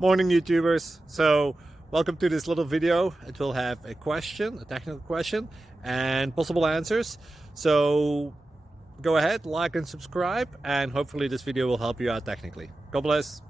Morning YouTubers. So welcome to this little video. It will have a question, a technical question, and possible answers. So go ahead, like and subscribe, and hopefully this video will help you out technically. God bless.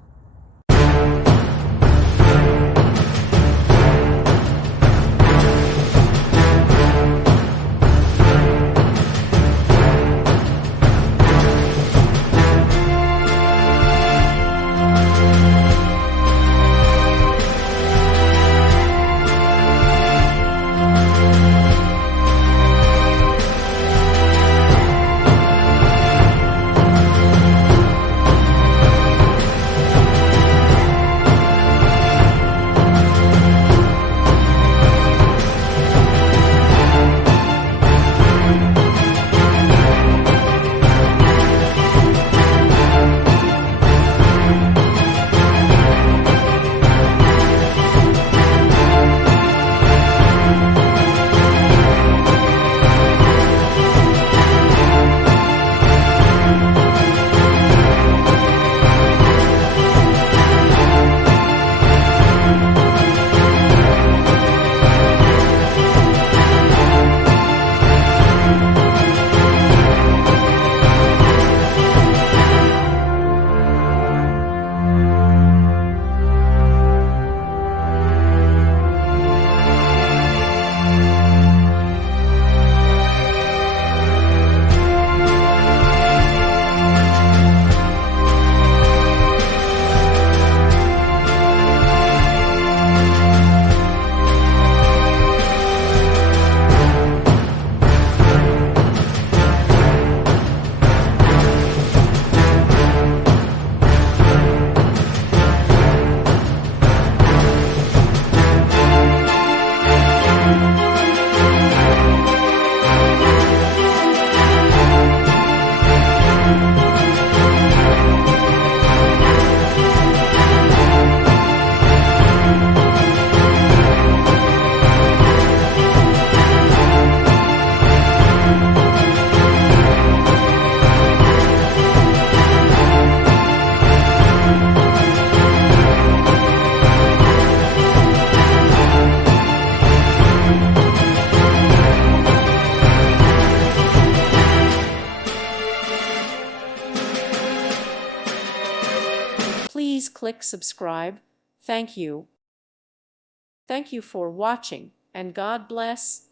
Please click subscribe. Thank you. Thank you for watching, and God bless.